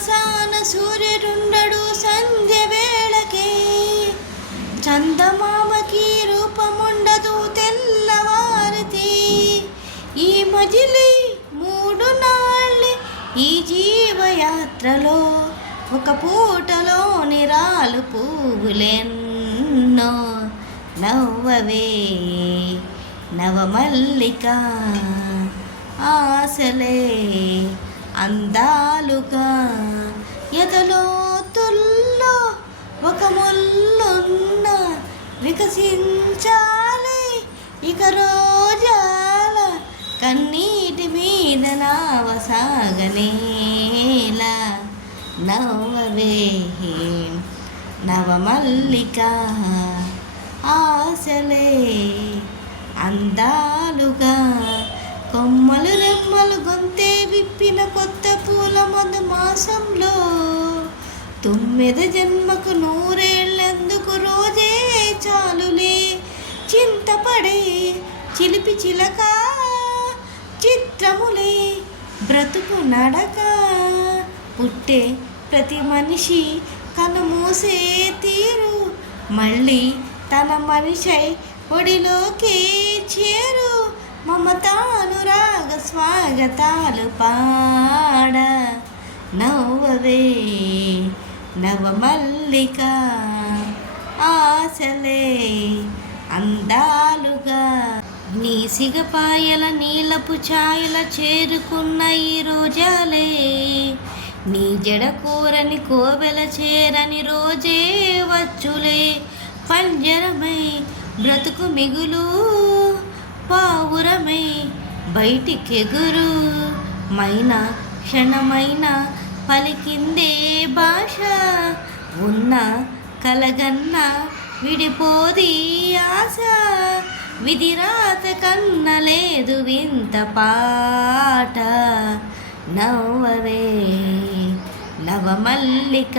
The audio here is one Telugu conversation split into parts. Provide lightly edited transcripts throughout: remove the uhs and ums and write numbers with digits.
ఆకాశాన సూర్యుడుండడు సంధ్య వేళకే, చందమామకి రూపముండదు తెల్లవారితే. ఈ మజిలీ 3 నాళ్ళే ఈ జీవయాత్రలో, ఒక పూటలోని రాలు పువ్వులెన్నో. నవ్వవే నవమల్లిక, ఆశలే అందాలుగా, ఎదలోతుల్లో ఒక ముల్లున్న వికసించాలి ఇక రోజాల కన్నీటి మీద నావసాగనేలా. నవ్వవే నవమల్లిక, ఆశలే అందాలుగా, కొమ్మలు రెమ్మలు గొంతే విప్పిన కొత్త పూల మధుమాసంలో, 9 జన్మకు 100 ఏళ్ళెందుకు రోజే చాలులే. చింతపడే చిలిపి చిలక చిత్రములే బ్రతుకు నడక, పుట్టే ప్రతి మనిషి కనుమూసే తీరు, మళ్ళీ తన మనిషై ఒడిలోకి చేరు. మమతానురాగ స్వాగతాలు పాడ. నవ్వవే నవమల్లిక, ఆశలే అందాలుగా, నీ సిగపాయల నీలపు ఛాయల చేరుకున్న ఈ రోజాలే, నీ జడ కూరని కోవెల చేరని రోజే వచ్చులే. పంజరమై బ్రతుకు మిగులు పావురమై బయటికెగురు, మైన క్షణమైన పలికిందే భాష, ఉన్న కలగన్న విడిపోది ఆశ. విధిరాత కన్నలేదు వింత పాట. నవ్వవే నవమల్లిక,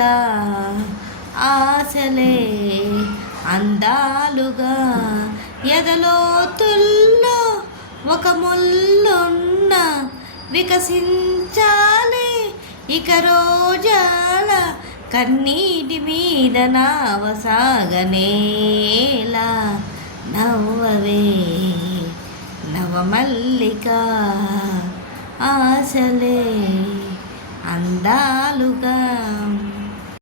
ఆశలే అందాలుగా, ఎదలోతుల్లో ఒక ముల్లున్న వికసించాలి ఇక రోజాల కన్నీటి మీద నావసాగనేలా. నవ్వవే నవమల్లిక, ఆశలే అందాలుగా.